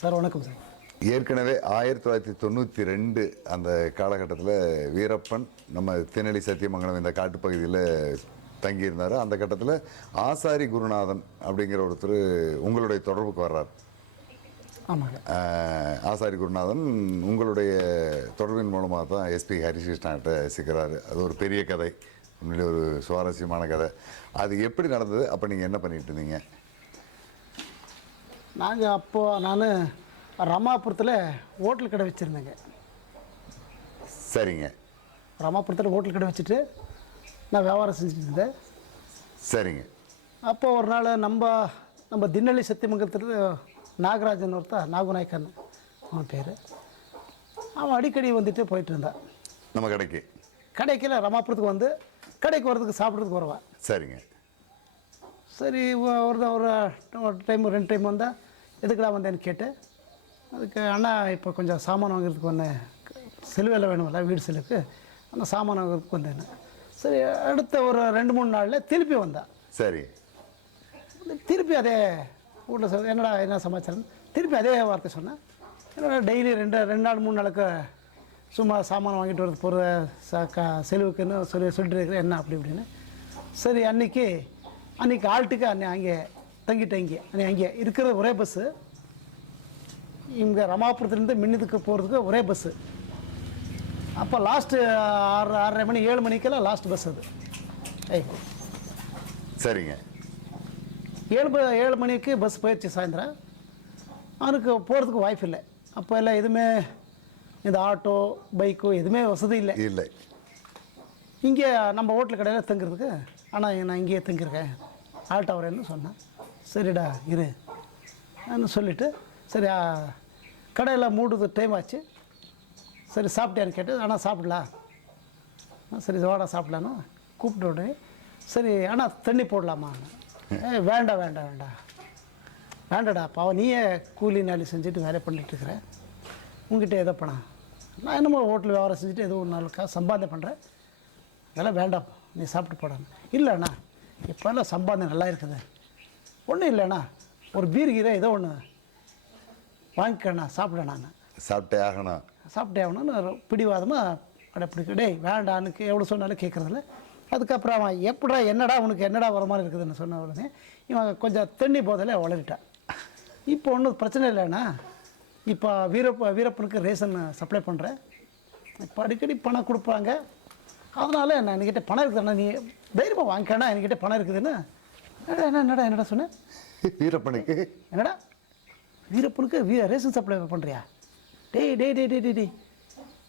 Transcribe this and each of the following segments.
Sir வணக்கம் sir. ஏற்கனவே ஆயிரத்தி தொள்ளாயிரத்தி தொண்ணூற்றி ரெண்டு அந்த காலகட்டத்தில் வீரப்பன் நம்ம தேனெல்லி சத்தியமங்கலம் இந்த காட்டுப்பகுதியில் தங்கியிருந்தார். அந்த கட்டத்தில் ஆசாரி குருநாதன் அப்படிங்கிற ஒருத்தர் உங்களுடைய தொடர்புக்கு வர்றார். ஆமாங்க. ஆசாரி குருநாதன் உங்களுடைய தொடர்பின் மூலமாக தான் எஸ்பி ஹரிகிருஷ்ணாட்ட சிக்கிறாரு அது ஒரு பெரிய கதை. உண்மையிலே ஒரு சுவாரஸ்யமான கதை. அது எப்படி நடந்தது? அப்போ நீங்கள் என்ன பண்ணிட்டு இருந்தீங்க? நாங்கள் அப்போது நான் ரமாபுரத்தில் ஹோட்டல் கடை வச்சுருந்தேங்க. சரிங்க. ரமாபுரத்தில் ஹோட்டல் கடை வச்சுட்டு நான் வியாபாரம் செஞ்சுட்டு இருந்தேன் சரிங்க. அப்போ ஒரு நாள் நம்ம நம்ம திண்ணலி சத்தியமங்கலத்தில் நாகராஜன் ஒருத்தா நாகுநாயக்கன் அவன் பேர். அவன் அடிக்கடி வந்துட்டு போயிட்டு இருந்தான் நம்ம கடைக்கு? கடைக்கில் ரமாபுரத்துக்கு வந்து கடைக்கு வர்றதுக்கு சாப்பிட்றதுக்கு வருவான். சரிங்க. சரி ஒரு ஒரு டைம் ரெண்டு டைம் வந்தால் எதுக்குடா வந்தேன்னு கேட்டு அதுக்கு அண்ணா இப்போ கொஞ்சம் சாமான் வாங்குறதுக்கு வந்தேன். செலவேல வேணும்ல வீடு செலவுக்கு அந்த சாமான் வாங்குறதுக்கு வந்தேன் சரி அடுத்த ஒரு ரெண்டு மூணு நாளில் திருப்பி வந்தான் சரி. திருப்பி அதே வீட்டில் சொல் என்னடா என்ன சமாச்சாரம்? திருப்பி அதே வார்த்தை சொன்னேன் என்னடா டெய்லி ரெண்டு ரெண்டு நாள் மூணு நாளுக்கு சும்மா சாமான் வாங்கிட்டு வரது போகிற ச க செலவுக்குன்னு சொல்லி சொல்லிட்டு இருக்கிறேன் என்ன அப்படி இப்படின்னு. சரி அன்னைக்கு அன்னைக்கு ஆல்ட்டுக்கு அன்னை அங்கே தங்கிட்டேன் இங்கே. அங்கே இருக்கிற ஒரே பஸ்ஸு இங்கே ரமாபுரத்துலேருந்து மின்னுதுக்கு போகிறதுக்கு ஒரே பஸ்ஸு அப்போ லாஸ்ட்டு ஆறு ஆறரை மணி ஏழு மணிக்கெல்லாம் லாஸ்ட் பஸ் அது. ஐய் சரிங்க. ஏழு ஏழு மணிக்கு பஸ் போயிடுச்சு சாயந்தரம். அவனுக்கு போகிறதுக்கு வாய்ப்பு இல்லை. அப்போ எல்லாம் எதுவுமே இந்த ஆட்டோ பைக்கு எதுவுமே வசதி இல்லை. இல்லை. இங்கே நம்ம ஹோட்டல் கடையில் தங்குறதுக்கு ஆனால் நான் இங்கேயே தங்கியிருக்கேன். ஆல்ட்டோ வரேன்னு சொன்னேன். சரிடா இரு. நான் சொல்லிவிட்டு சரி கடையில் மூடுது டைம் ஆச்சு. சரி சாப்பிட்டியான்னு கேட்டு ஆனால் சாப்பிடலாம் ஆ, சரி வாடா சாப்பிடலான்னு கூப்பிட்ட உடனே சரி ஆனால் தண்ணி போடலாமா? ஏ வேண்டாம் வேண்டாம் வேண்டாம் வேண்டாடா பாவம் நீயே கூலி நாளி செஞ்சுட்டு வேலை பண்ணிட்டு இருக்கிற. உங்ககிட்ட எதோ பணம். நான் என்னமோ ஹோட்டல் வியாபாரம் செஞ்சுட்டு ஏதோ ஒரு நாளுக்கா சம்பாதனை பண்ணுறேன் அதெல்லாம் வேண்டாம் நீ சாப்பிட்டு போடாமல் இல்லைண்ணா இப்போல்லாம் சம்பாதனை நல்லா இருக்குது. ஒன்றும் இல்லைண்ணா. ஒரு பீர் கீரை ஏதோ ஒன்று வாங்கிக்கண்ணா சாப்பிடண்ணா சாப்பிட்டே ஆகணும். சாப்பிட்டே ஆகணும்னு பிடிவாதமாக கடைப்பிடிக்க டேய் வேண்டான்னு எவ்வளோ சொன்னாலும் கேட்குறதில்ல அதுக்கப்புறம் அவன் எப்படா என்னடா உனக்கு என்னடா வர மாதிரி இருக்குதுன்னு சொன்ன உடனே இவன் கொஞ்சம் தண்ணி போதில் வளரிட்டான் இப்போ ஒன்றும் பிரச்சனை இல்லைண்ணா. இப்போ வீரப்ப வீரப்பனுக்கு ரேஷன் சப்ளை பண்ணுறேன் இப்போ அடிக்கடி பணம் கொடுப்பாங்க. அதனால நான் என்கிட்ட பணம் இருக்குதுண்ணா. நீ தைரியமாக வாங்கிக்கண்ணா என்கிட்ட பணம் இருக்குதுன்னு என்னடா என்ன என்னடா என்னடா சொன்னேன் வீரப்பனுக்கு. என்னடா? வீரப்பனுக்கு வீ ரேஷன் சப்ளை பண்ணுறியா டேய் டேய் டேய் டேய் டேய் டேய்.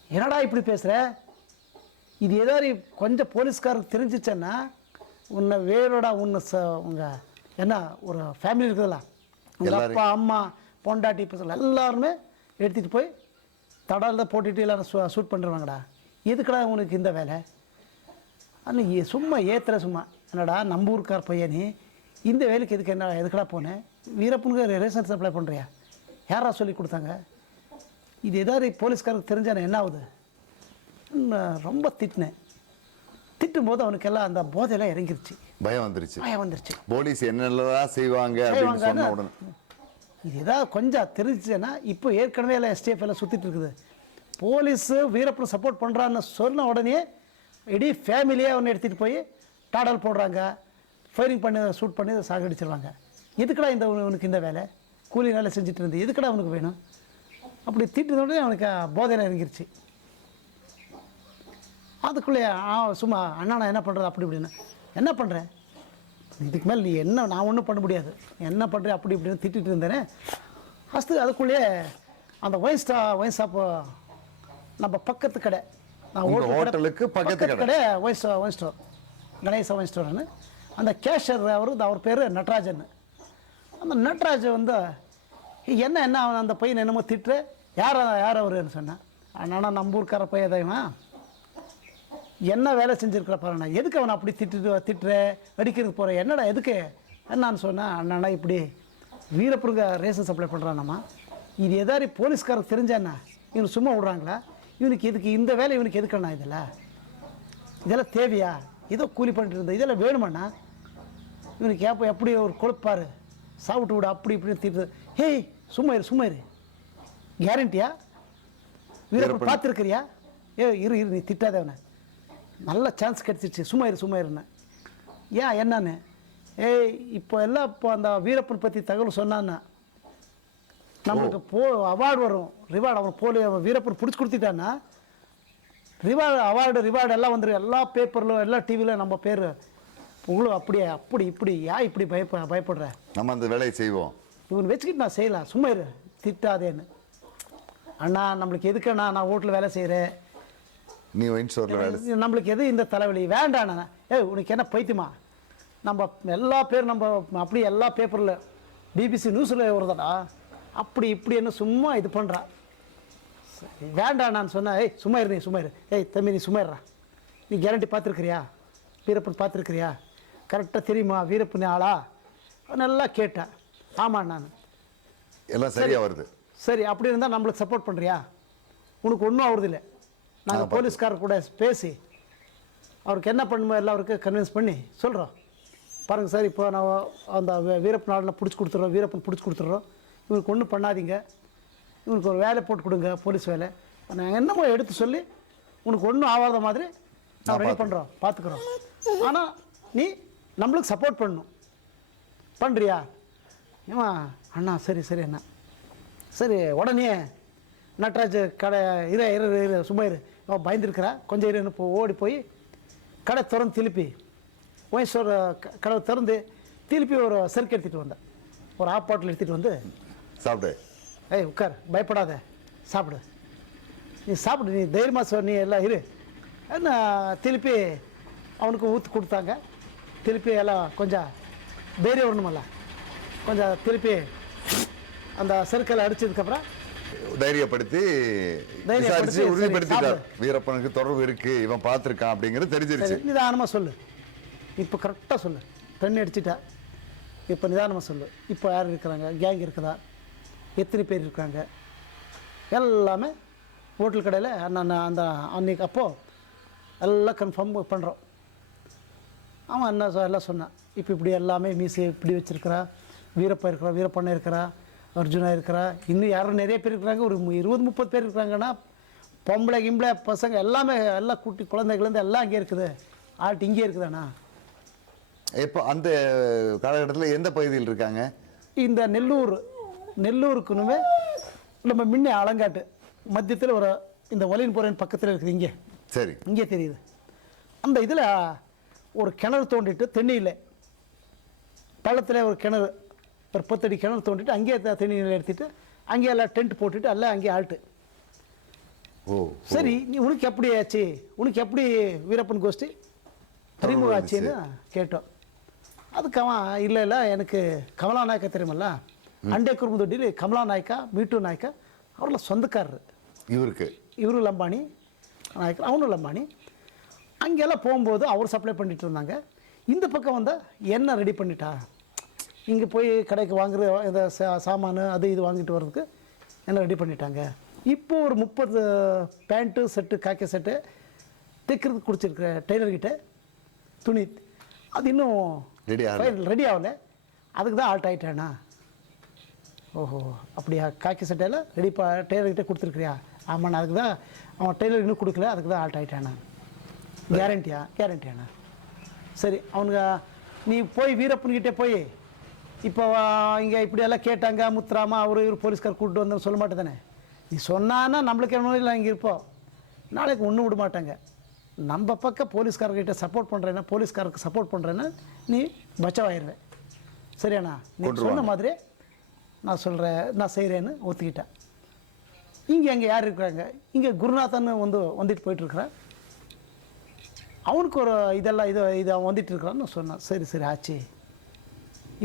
என்னடா இப்படி பேசுகிற இது ஏதாவது கொஞ்சம் போலீஸ்காரருக்கு தெரிஞ்சிச்சேன்னா உன்னை வேரோட உன்னை ச உங்கள் என்ன ஒரு ஃபேமிலி இருக்குதுல்ல? உங்கள். அப்பா அம்மா பொண்டாட்டி பசங்க எல்லாருமே எடுத்துகிட்டு போய் தடால் போட்டுட்டு எல்லாரும் ஷூட் பண்ணிடுவாங்கடா எதுக்குடா உனக்கு இந்த வேலை? அன்னைக்கு சும்மா ஏத்துற சும்மா. என்னடா நம்ம ஊருக்கார் பையனே இந்த வேலைக்கு எதுக்கு என்ன எதுக்கடா போனேன் வீரப்பனுக்கு ரேஷன் சப்ளை பண்ணுறியா யாரா சொல்லி கொடுத்தாங்க? இது ஏதாவது போலீஸ்காரருக்கு தெரிஞ்சானே என்ன ஆகுது? ரொம்ப திட்டினேன். திட்டும்போது அவனுக்கெல்லாம் அந்த போதையெல்லாம் இறங்கிருச்சு. பயம் வந்துருச்சு. பயம் வந்துருச்சு. போலீஸ் என்னென்னலாம் செய்வாங்க அப்படின்னு இது ஏதாவது கொஞ்சம் தெரிஞ்சுச்சுன்னா இப்போ ஏற்கனவே எல்லாம் எஸ்டிஎஃப் எல்லாம் சுற்றிட்டு இருக்குது. போலீஸு வீரப்பனை சப்போர்ட் பண்ணுறான்னு சொன்ன உடனே இடீ ஃபேமிலியே அவனை எடுத்துகிட்டு போய் டாடல் போடுறாங்க. ஃபயரிங் பண்ணி ஷூட் பண்ணி சாகடிச்சிருவாங்க எதுக்குடா இந்த உனக்கு இந்த வேலை? கூலி வேலை செஞ்சுட்டு இருந்து எதுக்குடா அவனுக்கு வேணும்? அப்படி திட்டின உடனே அவனுக்கு போதையில் இறங்கிருச்சு. அதுக்குள்ளே ஆ சும்மா அண்ணா நான் என்ன பண்ணுறது அப்படி இப்படின்னு. என்ன பண்ணுறேன் இதுக்கு மேலே நீ என்ன நான் ஒன்றும் பண்ண முடியாது. என்ன பண்ணுற அப்படி இப்படின்னு திட்டிட்டு இருந்தேனே ஃபஸ்ட்டு அதுக்குள்ளேயே அந்த ஒயின் ஸ்டா ஒயின் ஷாப்பு நம்ம பக்கத்து கடை. நான் ஹோட்டலுக்கு பக்கத்து கடை. கடை wine store wine store Ganesha wine ஸ்டோர்னு அந்த கேஷர் அவர் அவர் பேர் நட்ராஜன். அந்த நட்ராஜ் வந்து என்ன என்ன அவன் அந்த பையன் என்னமோ திட்டு யார் யார் அவருன்னு சொன்னேன் அண்ணா நம்ம ஊருக்கார பையன் தான் இவன். என்ன வேலை செஞ்சுருக்கிற பாருண்ணா எதுக்கு அவனை அப்படி திட்டு திட்டுற? அடிக்கிறதுக்கு போகிற என்னடா எதுக்கு? என்னான்னு சொன்னேன் அண்ணா இப்படி வீரப்புருங்க ரேஷன் சப்ளை பண்ணுறானம்மா இது எதாரி போலீஸ்காரருக்கு தெரிஞ்சாண்ணா இவனு சும்மா விடுறாங்களா? இவனுக்கு இதுக்கு இந்த வேலை இவனுக்கு எதுக்கண்ணா இதில் இதெல்லாம்? தேவையா? ஏதோ கூலி பண்ணிட்டு இருந்தேன் இதெல்லாம் வேணுமாண்ணா? இவனுக்கு ஏப்போ எப்படி ஒரு கொழுப்பாரு? சாப்பிட்டு விடு அப்படி இப்படின்னு திட்டு ஹேய் சும்மா இரு சும்மா இரு. கேரண்டியா வீரப்பன். பார்த்துருக்கிறியா? ஏ இரு இரு நீ திட்டாதவன நல்ல சான்ஸ் கிடச்சிருச்சு. சும்மா இரு சும்மா இருன்னு. ஏன் என்னன்னு? ஏய் இப்போ எல்லாம் இப்போ அந்த வீரப்பன் பற்றி தகவல் சொன்னான்னா நம்மளுக்கு போ அவார்டு வரும். ரிவார்டு அவன் போலி அவன் வீரப்பன் பிடிச்சி கொடுத்துட்டான்னா ரிவார்டு அவார்டு ரிவார்டு எல்லாம் வந்துடும் எல்லா பேப்பரில் எல்லா டிவியில் நம்ம பேர். உங்களுக்கு அப்படியே அப்படி இப்படி ஏன் இப்படி பயப்ப பயப்படுற? நம்ம அந்த வேலையை செய்வோம். இவன் வச்சுக்கிட்டு நான் செய்யலாம். சும்மா இரு. திட்டாதேன்னு. அண்ணா நம்மளுக்கு எதுக்குண்ணா நான் வீட்டில் வேலை செய்கிறேன் நீ ஒயின் ஸ்டோரில் வேலை நம்மளுக்கு எது இந்த தலைவலி? வேண்டாண்ணா ஏய் உனக்கு என்ன பைத்தியமா? நம்ம எல்லா பேர் நம்ம அப்படி எல்லா பேப்பரில் பிபிசி நியூஸில் வருதடா. அப்படி இப்படின்னு சும்மா இது பண்ணுறா சரி வேண்டாம் நான் சொன்னேன் ஏய் சும்மா இரு நீ சும்மா இரு. ஏய் தம்பி நீ சும்மா இருடா. நீ கேரண்டி பார்த்துருக்கிறியா? வீரப்பன் பார்த்துருக்கிறியா? கரெக்டாக தெரியுமா? வீரப்பன் ஆளா நல்லா கேட்டேன். ஆமாம் நான். எல்லாம் சரியா வருது. சரி அப்படி இருந்தால் நம்மளுக்கு சப்போர்ட் பண்ணுறியா உனக்கு ஒன்றும் ஆகுறதில்ல நாங்கள் போலீஸ்காரர் கூட பேசி அவருக்கு என்ன பண்ணுமோ எல்லாருக்கும் கன்வின்ஸ் பண்ணி சொல்கிறோம் பாருங்கள் சார் இப்போ நான் அந்த வீரப்பன் நாளில் பிடிச்சி கொடுத்துட்றோம் வீரப்பன் பிடிச்சி கொடுத்துட்றோம். இவனுக்கு ஒன்றும் பண்ணாதீங்க. இவனுக்கு ஒரு வேலை போட்டு கொடுங்க போலீஸ் வேலை. நாங்கள் என்னமோ எடுத்து சொல்லி உனக்கு ஒன்றும் ஆகாத மாதிரி நான் ரெடி பண்ணுறோம் பார்த்துக்குறோம். ஆனால் நீ நம்மளுக்கு சப்போர்ட் பண்ணணும். பண்ணுறியா ஏமா அண்ணா சரி சரி அண்ணா. சரி உடனே நட்ராஜ் கடை இரு இரு இரு சும்மா இரு. அவன் பயந்துருக்கிறா. கொஞ்சம் இரு இப்போ ஓடி போய் கடை திறந்து திருப்பி. ஒயசோர் கடை திறந்து திருப்பி ஒரு செருக்கு எடுத்துகிட்டு வந்தேன். ஒரு ஆப் பாட்டில் எடுத்துகிட்டு வந்து சாப்பிடு. ஏய் உட்கார். பயப்படாத. சாப்பிடு. நீ சாப்பிடு. நீ தைரியமாக சொல் நீ எல்லாம் இரு. என்ன திருப்பி அவனுக்கு ஊற்றி கொடுத்தாங்க. திருப்பி எல்லாம் கொஞ்சம் தைரியம் வரணுமல்ல. கொஞ்சம் திருப்பி அந்த செருக்கலை அடிச்சதுக்கப்புறம் தைரியப்படுத்தி விசாரிச்சு சரி, உறுதிப்படுத்திட்டார். வீரப்பனுக்கு தொடர்பு இருக்கு இவன் பார்த்திருக்கான் அப்படிங்கிறது தெரிஞ்சிருச்சு. சரி நிதானமாக சொல்லு. இப்போ கரெக்டாக சொல்லு. தண்ணி அடிச்சிட்டா இப்போ நிதானமாக சொல்லு. இப்போ யார் இருக்கிறாங்க? கேங் இருக்குதா? எத்தனை பேர் இருக்காங்க? எல்லாமே ஹோட்டல் கடையில் நான் அந்த அன்னைக்கு அப்போது எல்லாம் கன்ஃபார்ம் பண்ணுறோம் அவன் என்ன எல்லாம் சொன்னான். இப்போ இப்படி எல்லாமே மீசை இப்படி வச்சிருக்கிறா வீரப்பா இருக்கிறா வீரப்பண்ண இருக்கிறா அர்ஜுனா இருக்கிறா. இன்னும் யாரும் நிறைய பேர் இருக்கிறாங்க. ஒரு இருபது முப்பது பேர் இருக்கிறாங்கன்னா பொம்பளை கிம்பளை பசங்க எல்லாமே எல்லாம் குட்டி குழந்தைகள்லேருந்து எல்லாம் இங்கே இருக்குது. ஆட்டு இங்கே இருக்குதாண்ணா இப்போ அந்த காலகட்டத்தில் எந்த பகுதியில் இருக்காங்க? இந்த நெல்லூர் நெல்லூருக்குனுமே நம்ம முன்னே அலங்காட்டு மத்தியத்தில் ஒரு இந்த ஒலின் போரன் பக்கத்தில் இருக்குது இங்கே. சரி. இங்கே தெரியுது. அந்த இதில் ஒரு கிணறு தோண்டிட்டு இல்லை பள்ளத்தில் ஒரு கிணறு ஒரு பத்தடி கிணறு தோண்டிட்டு அங்கேயே த- தண்ணி எடுத்துட்டு அங்கேயே எல்லாம் டென்ட் போட்டுட்டு எல்லாம் அங்கேயே ஆல்ட்டு ஓ சரி நீ உனக்கு எப்படி ஆச்சு? உனக்கு எப்படி வீரப்பன் கோஷ்டி? அறிமுகம் ஆச்சுன்னு கேட்டோம். அதுக்கு அவன் இல்லை இல்லை எனக்கு கமலா நாயக்கா தெரியுமல்ல? அண்டே குறும்புதொட்டியில் கமலா நாயக்கா மீட்டு நாயக்கா அவரில் சொந்தக்காரரு. இவருக்கு? இவரு லம்பானி நாயக்கர் அவனும் லம்பானி அங்கெல்லாம் போகும்போது அவர் சப்ளை பண்ணிட்டு இருந்தாங்க. இந்த பக்கம் வந்தால் என்ன ரெடி பண்ணிட்டா? இங்கே போய் கடைக்கு வாங்குற இந்த சா- சாமானு அது இது வாங்கிட்டு வர்றதுக்கு என்ன ரெடி பண்ணிட்டாங்க? இப்போ ஒரு முப்பது பேண்ட்டு செட்டு காக்கி செட்டு தைக்கிறதுக்கு குடிச்சிருக்கிற டெய்லர்கிட்ட துணி. அது இன்னும் Ready ஆகல. ரெடி ஆகல. அதுக்கு தான் ஆல்ட் ஆகிட்டேனா ஓஹோ அப்படியா? காக்கி சட்டையில் ரெடி பா டெய்லர்கிட்ட கொடுத்துருக்குறியா? ஆமாண்ணா அதுக்கு தான் அவன் டெய்லர் இன்னும் கொடுக்கல அதுக்கு தான் ஆல்ட் ஆகிட்டானா கேரண்டியா கேரண்டியாண்ணா சரி அவனுங்க நீ போய் வீரப்பன்கிட்டே போய் இப்போ இங்கே இப்படியெல்லாம் கேட்டாங்க முத்துராமா அவர் இவர் போலீஸ்கார் கூப்பிட்டு வந்தோன்னு சொல்ல மாட்டே தானே நீ சொன்னான்னா நம்மளுக்கு என்ன இல்லை இங்கே இருப்போம் நாளைக்கு ஒன்றும் விட மாட்டாங்க. நம்ம பக்கம் போலீஸ்காரர்கிட்ட சப்போர்ட் பண்ணுறேன்னா போலீஸ்காரருக்கு சப்போர்ட் பண்ணுறேன்னா நீ பச்சவாயிருவேன் சரியாண்ணா நீ. சொன்ன மாதிரி நான் சொல்கிறேன் நான் செய்கிறேன்னு ஒத்துக்கிட்டேன். இங்கே அங்கே யார் இருக்கிறாங்க? இங்கே குருநாதன் வந்து வந்துட்டு போயிட்டுருக்குறேன் அவனுக்கு ஒரு இதெல்லாம் இது இது அவன் வந்துட்டு இருக்கிறான்னு சொன்னான். சரி சரி ஆச்சு.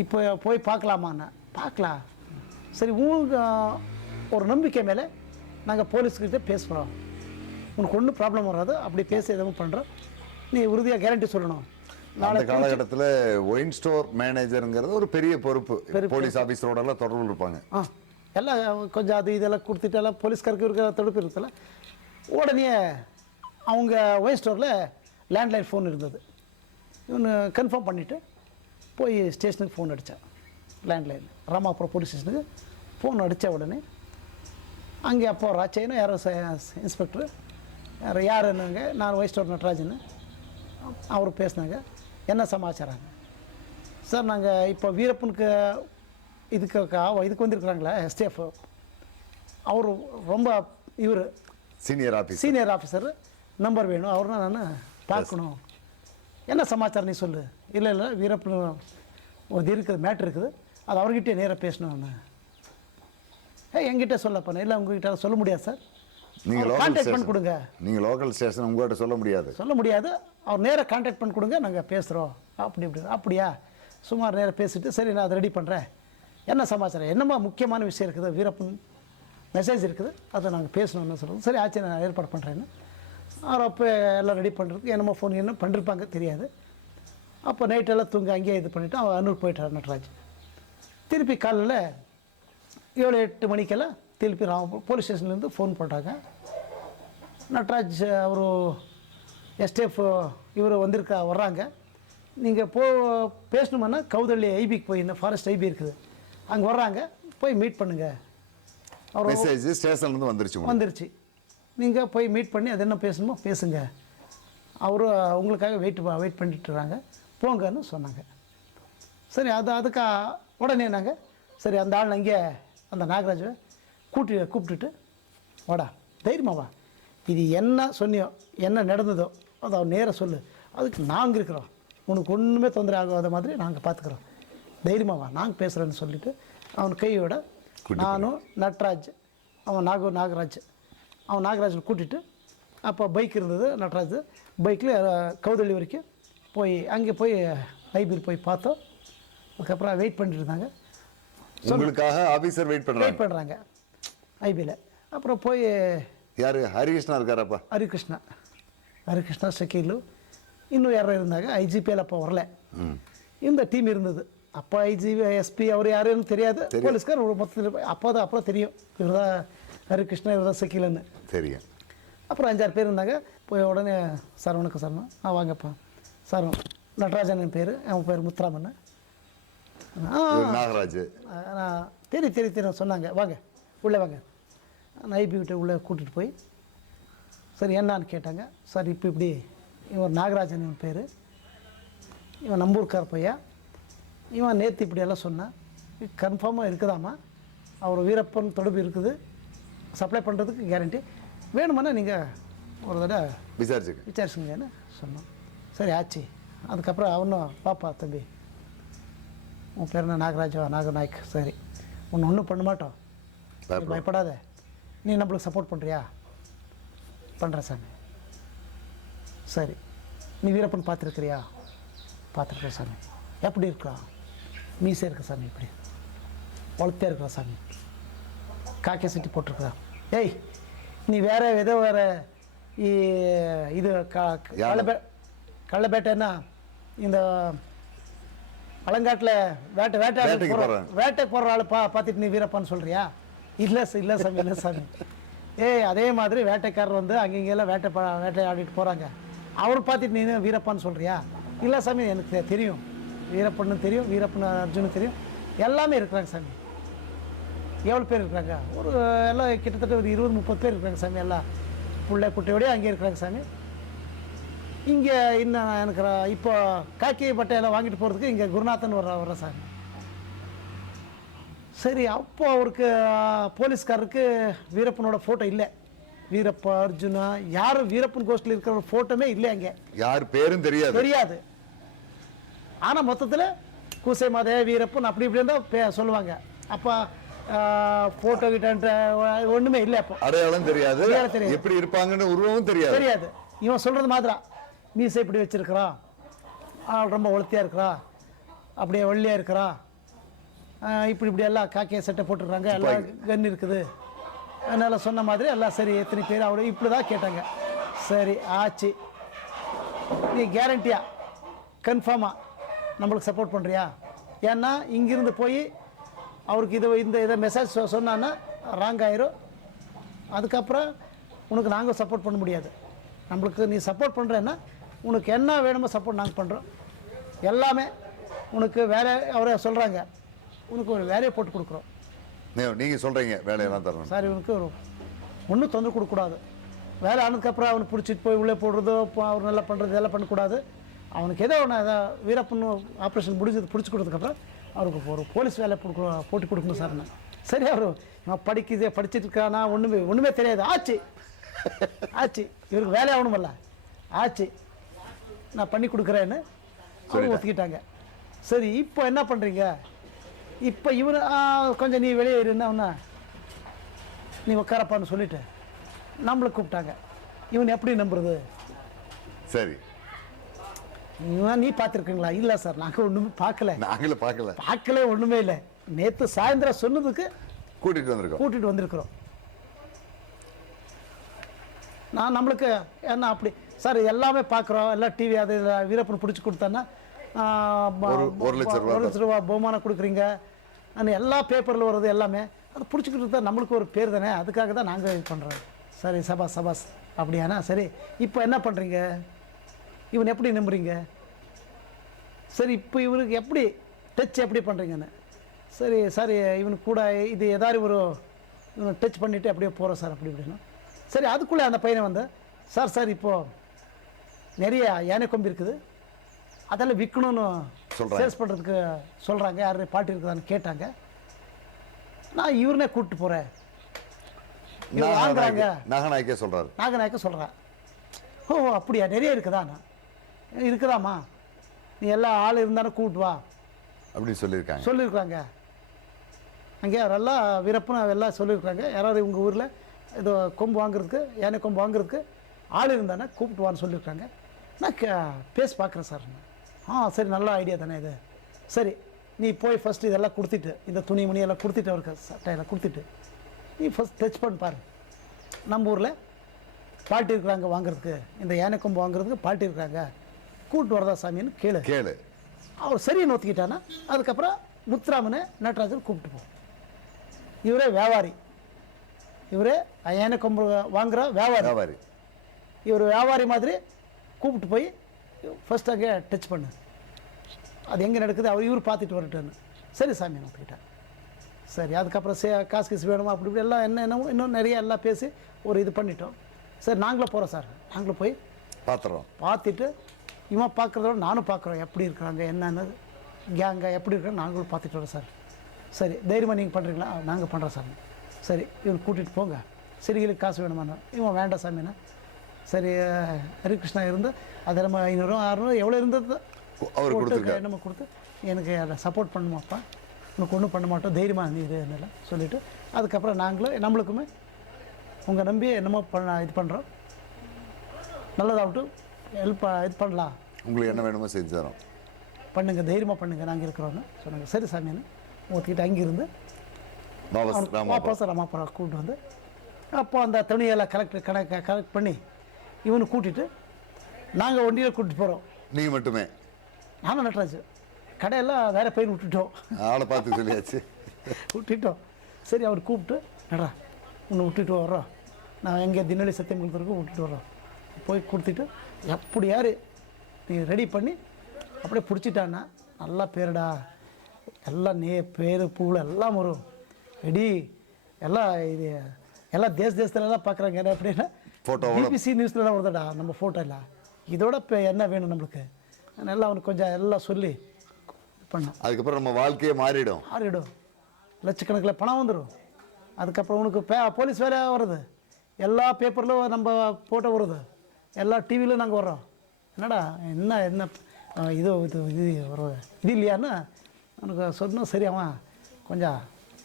இப்போ போய் பார்க்கலாமாண்ணா பார்க்கலாம். சரி உங்களுக்கு ஒரு நம்பிக்கை மேலே நாங்கள் போலீஸ்கிட்ட பேசுகிறோம் உனக்கு ஒன்றும் ப்ராப்ளம் வராது. அப்படி பேசி எதுவும் பண்ணுறோம் நீ உறுதியாக கேரண்டி சொல்லணும். அந்த காலகட்டத்தில் ஒயின் ஸ்டோர் மேனேஜருங்கிறது ஒரு பெரிய பொறுப்பு. போலீஸ் ஆஃபீஸரோட எல்லாம் தொடர்பு இருப்பாங்க. ஆ எல்லாம் கொஞ்சம் அது இதெல்லாம் கொடுத்துட்டு எல்லாம் போலீஸ்காருக்கு இருக்கிற தடுப்பு இருக்குல்ல. உடனே அவங்க ஒயின் ஸ்டோரில் லேண்ட்லைன் ஃபோன் இருந்தது. இவனு கன்ஃபார்ம் பண்ணிவிட்டு போய் ஸ்டேஷனுக்கு ஃபோன் அடித்தான் லேண்ட்லைன் ராமாபுரம் போலீஸ் ஸ்டேஷனுக்கு ஃபோன் அடித்த உடனே அங்கே அப்போ ராச்சைன்னு யாரோ இன்ஸ்பெக்டர் யார் யாருன்னாங்க நான் வைஸ்டோர் நடராஜன் அவர் பேசினாங்க. என்ன சமாச்சாரங்க? சார் நாங்கள் இப்போ வீரப்பனுக்கு இதுக்கு கா- இதுக்கு வந்திருக்கிறாங்களே எஸ்டிஎஃப் அவர் ரொம்ப இவர். Senior office senior officer number வேணும். அவர்னா நான் பார்க்கணும். என்ன சமாச்சாரம் நீ சொல்லு? இல்லை இல்லை வீரப்பன் ஒரு இருக்குது மேட்ரு இருக்குது. அது அவர்கிட்டயே நேராக பேசணும் நான். ஏ என்கிட்ட சொல்லப்பா இல்லை உங்ககிட்ட சொல்ல முடியாது சார். நீங்க லோக்கல் கான்டாக்ட் பண்ணி கொடுங்க நீங்க லோக்கல் ஸ்டேஷன் உங்ககிட்ட சொல்ல முடியாது. சொல்ல முடியாது. அவர் நேராக கான்டாக்ட் பண்ணி கொடுங்க நாங்கள் பேசுகிறோம் அப்படி இப்படி அப்படியா? சுமார் நேராக பேசிட்டு சரி நான் அதை ரெடி பண்ணுறேன் என்ன சமாச்சாரம்? என்னம்மா முக்கியமான விஷயம் இருக்குது? வீரப்பன் மெசேஜ் இருக்குது. அதை நாங்கள் பேசணும்னு சொல்கிறோம் சரி ஆச்சு நான் ஏற்பாடு பண்ணுறேன்னு அவர் அப்போ எல்லாம் ரெடி பண்ணுறதுக்கு என்னமோ ஃபோன் என்ன பண்ணிருப்பாங்க தெரியாது. அப்போ நைட்டெல்லாம் தூங்க அங்கேயே இது பண்ணிவிட்டு அவன் அன்னூர் போயிட்டார் நட்ராஜ். திருப்பி காலையில் ஏழு எட்டு மணிக்கெல்லாம் திருப்பி ராம போலீஸ் ஸ்டேஷன்லேருந்து ஃபோன் பண்ணுறாங்க நட்ராஜ் அவர் எஸ்டேஃப் இவர் வந்திருக்கா வர்றாங்க. நீங்கள் போ பேசணுமானா கௌதள்ளி ஐபிக்கு போய் இந்த ஃபாரஸ்ட் ஐபி இருக்குது. அங்கே வர்றாங்க போய் மீட் பண்ணுங்கள் அவர் மெசேஜ் ஸ்டேஷன்ல இருந்து வந்துருச்சு. வந்துருச்சு. நீங்கள் போய் மீட் பண்ணி அது என்ன பேசணுமோ பேசுங்க. அவரு உங்களுக்காக வெயிட் வெயிட் பண்ணிட்டுருக்காங்க போங்கன்னு சொன்னாங்க. சரி அது அதுக்கு உடனே நாங்கள் சரி அந்த ஆள் அங்கே அந்த நாகராஜை கூட்டி கூப்பிட்டுட்டு வாடா தைரியமா வா. இது என்ன சொன்னியோ என்ன நடந்ததோ அதை அவன் நேராக சொல்லு. அதுக்கு நாங்கள் இருக்கிறோம். உனக்கு ஒன்றுமே தொந்தரவு ஆகாத மாதிரி நாங்கள் பார்த்துக்குறோம் தைரியமா வா நாங்கள் பேசுகிறேன்னு சொல்லிட்டு அவன் கையோட நானும் நட்ராஜ் அவன் நாகு நாகராஜ் அவன் நாகராஜனை கூட்டிட்டு அப்போ பைக் இருந்தது நட்ராஜ். பைக்கில் கௌதள்ளி வரைக்கும் போய் அங்கே போய் ஐபியில் போய் பார்த்தோம். அதுக்கப்புறம் வெயிட் பண்ணிட்டு இருந்தாங்க உங்களுக்காக ஆபீசர் வெயிட் பண்றாங்க. வெயிட் பண்ணுறாங்க ஐபியில் அப்புறம் போய் யாரு? ஹரிகிருஷ்ணா இருக்காரப்பா. ஹரிகிருஷ்ணா. ஹரிகிருஷ்ணா ஷக்கீலு இன்னும் யாரோ இருந்தாங்க. ஐஜிபியில் அப்போ வரல. இந்த டீம் இருந்தது. அப்போ ஐஜிபி எஸ்பி அவர் யாருன்னு தெரியாது. போலீஸ்கார் ஒரு மொத்தத்தில் அப்போ தான் அப்புறம் தெரியும். இவர் தான் ஹரிகிருஷ்ணா இவர் தான் ஷக்கீலுன்னு தெரியும் அப்புறம் அஞ்சாறு பேர் இருந்தாங்க. போய் உடனே சார் வணக்கம் சார் ஆ வாங்கப்பா. சார் நடராஜன் பேர். அவன் பேர் முத்துராமன் நாகராஜ். நான் தெரியும் தெரியும் தெரியும் சொன்னாங்க. வாங்க உள்ளே வாங்க. நான் ஐபி விட்டு உள்ளே கூட்டிகிட்டு போய் சரி என்னான்னு கேட்டாங்க. சார் இப்போ இப்படி இவன் நாகராஜன் பேர். இவன் நம்பூர்கார் பையன். இவன் நேற்று இப்படியெல்லாம் சொன்னான். கன்ஃபார்மாக இருக்குதாம்மா? அவர் வீரப்பன் தொடர்பு இருக்குது. சப்ளை பண்ணுறதுக்கு கேரண்டி வேணுமானா நீங்கள் ஒரு தடவை விசாரிச்சுக்க விசாரிச்சுங்கன்னு சொன்னோம். சரி ஆச்சு. அதுக்கப்புறம் அவனும் பாப்பா தம்பி உன் பேர் என்ன? நாகராஜா நாகநாயக். சரி. உன்னை ஒன்றும் பண்ண மாட்டோம். பயப்படாத. நீ நம்மளுக்கு சப்போர்ட் பண்ணுறியா பண்ணுறேன் சாமி. சரி. நீ வீரப்பன் பார்த்துருக்கிறியா? பார்த்துருக்கேன் சாமி. எப்படி இருக்கா மீசை இருக்கு சாமி இப்படி. வளர்த்தே இருக்கிற சாமி. காக்கை சட்டி போட்டிருக்கிறா ஏய் நீ வேற ஏதோ வேற இது? கள்ளப்பே கள்ளப்பேட்டைன்னா இந்த பழங்காட்டில் வேட்டை வேட்டை. வேட்டை போடுற ஆள் பா பார்த்துட்டு நீ வீரப்பான்னு சொல்றியா? இல்லை சார் இல்லை சாமி இல்லை சாமி. ஏய் அதே மாதிரி வேட்டைக்காரர் வந்து அங்கங்கெல்லாம் வேட்டை வேட்டை ஆடிட்டு போகிறாங்க அவர் பார்த்துட்டு நீ வீரப்பான்னு சொல்றியா? இல்லை சாமி எனக்கு தெரியும். வீரப்பன்னு தெரியும் வீரப்பன் அர்ஜுனு தெரியும். எல்லாமே இருக்கிறாங்க சாமி. எவ்வளோ பேர் இருக்கிறாங்க ஒரு எல்லாம் கிட்டத்தட்ட ஒரு இருபது முப்பது பேர் இருக்கிறாங்க சாமி எல்லாம். பிள்ளை குட்டையோடய அங்கே இருக்கிறாங்க சாமி. இங்கே இன்னும் எனக்கு இப்போ காக்கி பட்டையெல்லாம் வாங்கிட்டு போகிறதுக்கு இங்கே குருநாதன் வர்ற வர்ற சாமி. சரி அப்போ அவருக்கு போலீஸ்காரருக்கு வீரப்பனோட ஃபோட்டோ இல்லை. வீரப்ப அர்ஜுனா யாரும் வீரப்பன் கோஷ்டில் இருக்கிற ஃபோட்டோமே இல்லை அங்கே. யார் பேரும் தெரியாது. தெரியாது. ஆனால் மொத்தத்தில் கூசை மாதே வீரப்பன் அப்படி இப்படி தான் பே சொல்லுவாங்க. அப்போ ஃபோட்டோ கிட்ட ஒன்றுமே இல்லை அப்போ. அடையாளம் தெரியாது. எப்படி இருப்பாங்கன்னு உருவமும் தெரியாது. தெரியாது. இவன் சொல்கிறது மாதிரிதான் மீசை இப்படி வச்சிருக்கிறான். ஆள் ரொம்ப ஒழுத்தியாக இருக்கிறான் அப்படியே ஒல்லியாக இருக்கிறான் ஆஹ் இப்படி இப்படி எல்லாம் காக்கிய சட்டை போட்டிருக்காங்க எல்லாம் கன் இருக்குது. அதனால் சொன்ன மாதிரி எல்லாம் சரி எத்தனை பேர் அவ்வளோ இப்படி தான் கேட்டாங்க. சரி ஆச்சு. நீ கேரண்டியா கன்ஃபார்மாக நம்மளுக்கு சப்போர்ட் பண்ணுறியா ஏன்னா இங்கிருந்து போய் அவருக்கு இது இந்த இதை மெசேஜ் சொன்னான்னா ராங் ஆயிரும். அதுக்கப்புறம் உனக்கு நாங்கள் சப்போர்ட் பண்ண முடியாது. நம்மளுக்கு நீ சப்போர்ட் பண்ணுறேன்னா உனக்கு என்ன வேணுமோ சப்போர்ட் நாங்கள் பண்ணுறோம் எல்லாமே உனக்கு வேலை அவரை சொல்கிறாங்க உனக்கு ஒரு வேலையை போட்டு கொடுக்குறோம். நீ- நீங்க சொல்றீங்க வேலையெல்லாம் தரணும் சார் இவனுக்கு ஒரு ஒன்றும் தொந்தரவு கொடுக்கக்கூடாது. வேலை ஆனதுக்கப்புறம் அவனை பிடிச்சிட்டு போய் உள்ளே போடுறதோ இப்போ அவர் நல்லா பண்ணுறது இதெல்லாம் பண்ணக்கூடாது. அவனுக்கு ஏதோ ஒன்று வீரப்பண்ணு ஆப்ரேஷன் முடிஞ்சது பிடிச்சி கொடுத்ததுக்கப்புறம் அவருக்கு ஒரு போலீஸ் வேலை கொடுக்க போட்டு கொடுக்கணும் சார் நான். சரி அவர் இவன் படிக்குது படிச்சிட்டு இருக்கானா ஒன்றுமே ஒன்றுமே தெரியாது. ஆச்சு. ஆச்சு. இவருக்கு வேலை ஆகணுமல்ல. ஆச்சு. நான் பண்ணி கொடுக்குறேன்னு அவங்க ஒத்துக்கிட்டாங்க. சரி இப்போ என்ன பண்ணுறீங்க இப்போ இவரு கொஞ்சம் நீ வெளியே இருந்தவனா நீ உட்காரப்பான்னு சொல்லிட்டு நம்மளை கூப்பிட்டாங்க. இவன் எப்படி நம்புறது? சரி. நீ பார்த்துருக்கீங்களா? இல்லை சார் நாங்கள் ஒன்றுமே பார்க்கல. நாங்களே பார்க்கல. பார்க்கல ஒன்றுமே இல்லை. நேற்று சாயந்தரம் சொன்னதுக்கு கூட்டிட்டு வந்திருக்கோம். கூட்டிட்டு வந்திருக்கிறோம். நான் நம்மளுக்கு என்ன அப்படி சார் எல்லாமே பார்க்குறோம். எல்லாம் டிவி அது வீரப்பன் பிடிச்சி கொடுத்தான்னா ஒரு- ஒரு லட்ச ரூபா ஒரு லட்ச ரூபா பகுமானம் கொடுக்குறீங்க. ஆனால் எல்லா பேப்பரில் வர்றது எல்லாமே. அது பிடிச்சிக்கிட்டு தான் நம்மளுக்கு ஒரு பேர் தானே. அதுக்காக தான் நாங்கள் இது பண்ணுறோம் சரி சபாஸ் சபாஸ். அப்படியானா? சரி இப்போ என்ன பண்ணுறீங்க இவன் எப்படி நம்புறீங்க? சரி இப்போ இவருக்கு எப்படி டச் எப்படி பண்ணுறீங்கன்னு சரி சார் இவனுக்கு கூட இது ஏதாவது ஒரு இவனை டச் பண்ணிவிட்டு அப்படியே போகிறோம் சார் அப்படி இப்படின்னு. சரி அதுக்குள்ளே அந்த பையனை வந்து சார் சார் இப்போது நிறைய யானை கொம்பு இருக்குது. அதெல்லாம் விற்கணும்னு. சேல்ஸ் பண்ணுறதுக்கு சொல்கிறாங்க யார் பாட்டி இருக்குதான்னு கேட்டாங்க. நான் இவருனே கூப்பிட்டு போகிறேன் நாகநாயக்கே சொல்றாரு. நாகநாயக்க சொல்கிறேன் ஓ அப்படியா? நிறைய இருக்குதா நான் இருக்குதாம்மா நீ எல்லா ஆள் இருந்தாலும் கூப்பிட்டு வா. அப்படின்னு சொல்லியிருக்காங்க. சொல்லியிருக்காங்க அங்கே அவரெல்லாம் வீரப்பன் எல்லாம் சொல்லியிருக்காங்க யாராவது உங்கள் ஊரில் ஏதோ கொம்பு வாங்குறதுக்கு யானை கொம்பு வாங்குறதுக்கு ஆள் இருந்தானே கூப்பிட்டு வான்னு சொல்லியிருக்காங்க நான் கே பேசி பார்க்குறேன் சார். ஆ சரி நல்ல ஐடியா தானே இது. சரி நீ போய் ஃபஸ்ட்டு இதெல்லாம் கொடுத்துட்டு இந்த துணி மணி எல்லாம் கொடுத்துட்டு அவருக்கு சட்டையெல்லாம் கொடுத்துட்டு நீ ஃபஸ்ட் டச் பண்ணி பாரு. நம்ம ஊரில் பாட்டி இருக்கிறாங்க வாங்குறதுக்கு. இந்த யானை கொம்பு வாங்குறதுக்கு பாட்டி இருக்கிறாங்க. கூப்பிட்டு வரதா சாமின்னு கேளு. கேளு. அவர் சரின்னு ஒத்துக்கிட்டானா அதுக்கப்புறம் முத்துராமனை நடராஜர் கூப்பிட்டு போ இவரே வியாபாரி. இவரே ஐயான கொம்பு வாங்குற வியாபாரி. வியாபாரி. இவர் வியாபாரி மாதிரி கூப்பிட்டு போய் ஃபர்ஸ்ட் அங்கே டச் பண்ணு அது எங்கே நடக்குது? அவர் இவர் பார்த்துட்டு வரட்டுன்னு சரி சாமி நான் ஒத்துக்கிட்டேன் சரி அதுக்கப்புறம் சே காசு கீசு வேணுமா? அப்படி இப்படி எல்லாம் என்ன என்னவோ இன்னும் நிறைய எல்லாம் பேசி ஒரு இது பண்ணிட்டோம். சரி நாங்களும் போகிறோம் சார். நாங்களும் போய் பாத்திரம் பார்த்துட்டு இவன் பார்க்குறதோட நானும் பார்க்குறோம் எப்படி இருக்கிறாங்க என்னன்னு. கேங்க எப்படி இருக்காங்க நாங்களும் பார்த்துட்டு வரோம் சார். சரி தைரியமாக நீங்கள் பண்ணுறீங்களா நாங்கள் பண்ணுறோம் சாமி சரி. இவன் கூட்டிகிட்டு போங்க. சிறுகிலுக்கு காசு வேணுமாண்ணா இவன் வேண்டாம் சாமிண்ணா சரி ஹரிகிருஷ்ணா இருந்து அது நம்ம ஐநூறு அறுநூறு எவ்வளோ இருந்தது? அவர் போட்டு நம்ம கொடுத்து எனக்கு அதை சப்போர்ட் பண்ணுமாப்பா உனக்கு ஒன்றும் பண்ண மாட்டோம் தைரியமாக நீ இது என்னெல்லாம் சொல்லிவிட்டு அதுக்கப்புறம் நாங்களும் நம்மளுக்குமே உங்கள் நம்பி என்னமோ பண்ண இது பண்ணுறோம் நல்லதாகட்டும் ஹெல்ப் இது பண்ணலாம். உங்களுக்கு என்ன வேணுமோ செஞ்சு தரோம். பண்ணுங்க தைரியமாக பண்ணுங்க. நாங்கள் இருக்கிறோன்னு சொன்னாங்க. சரி சாமின்னு ஊற்றிக்கிட்டு அங்கிருந்து வாபஸ் ராமா வாபஸ் ராமாபுரம் கூப்பிட்டு வந்து அப்போ அந்த துணியெல்லாம் கலெக்ட் கணக்கு கலெக்ட் பண்ணி இவனை கூட்டிட்டு நாங்கள் வண்டியில் கூட்டிட்டு போகிறோம் நீங்க மட்டுமே. நானும் நட்ராஜ். கடையெல்லாம் வேற பையன் விட்டுட்டோம். ஆளை பார்த்து சொல்லியாச்சு. விட்டுட்டோம். சரி அவர் கூப்பிட்டு நடா உன்னை விட்டுட்டு வர்றோம். நான் எங்கே தினலி சத்தியம் கொடுத்துருக்கோம் விட்டுட்டு வர்றோம். போய் கொடுத்துட்டு எப்படி யார் நீ ரெடி பண்ணி அப்படியே பிடிச்சிட்டான்னா நல்லா பேருடா. எல்லாம் நே பேர் பூவில் எல்லாம் வரும். ரெடி எல்லாம் இது எல்லாம் தேச தேசத்துலலாம் பார்க்குறாங்க என்ன அப்படின்னா Photo-வோட. பிபிசி நியூஸ்லலாம் வருதுடா நம்ம ஃபோட்டோ எல்லாம். இதோட இப்போ என்ன வேணும் நம்மளுக்கு? நல்லா அவனுக்கு கொஞ்சம் எல்லாம் சொல்லி பண்ணேன் அதுக்கப்புறம் நம்ம வாழ்க்கையே மாறிடும். மாறிடும். லட்சக்கணக்கில் பணம் வந்துடும் அதுக்கப்புறம் உனக்கு பே போலீஸ் வேலை வருது. எல்லா பேப்பர்லையும் நம்ம போட்டோ வருது. எல்லா டிவிலையும் நாங்கள் வர்றோம். என்னடா என்ன என்ன இது இது இது ஒரு இது இல்லையான்னு உனக்கு சொன்னால் சரி அவன் கொஞ்சம்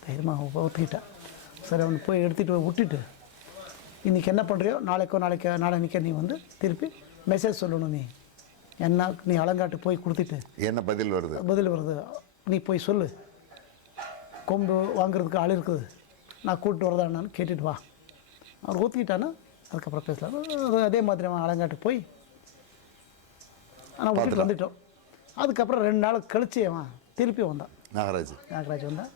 தைரியமாக ஒத்துக்கிட்டான். சரி அவனை போய் எடுத்துகிட்டு விட்டுட்டு இன்றைக்கி என்ன பண்ணுறியோ நாளைக்கோ நாளைக்கு நாளைக்கே நீ வந்து திருப்பி மெசேஜ் சொல்லணும் நீ. என்ன நீ அலங்காட்டு போய் கொடுத்துட்டு. என்ன பதில் வருது? பதில் வருது. நீ போய் சொல்லு. கொம்பு வாங்குறதுக்கு ஆள் இருக்குது. நான் கூப்பிட்டு வரதான்னு கேட்டுட்டு வா. அவர் ஊற்றிக்கிட்டானா அதுக்கப்புறம் பேசலாம். அது அதே மாதிரி அவன் அலங்காட்டு போய் ஆனால் விட்டுட்டு வந்துட்டோம். அதுக்கப்புறம் ரெண்டு நாள் கழிச்சு அவன் திருப்பி வந்தான். நாகராஜ். நாகராஜ் வந்தான்.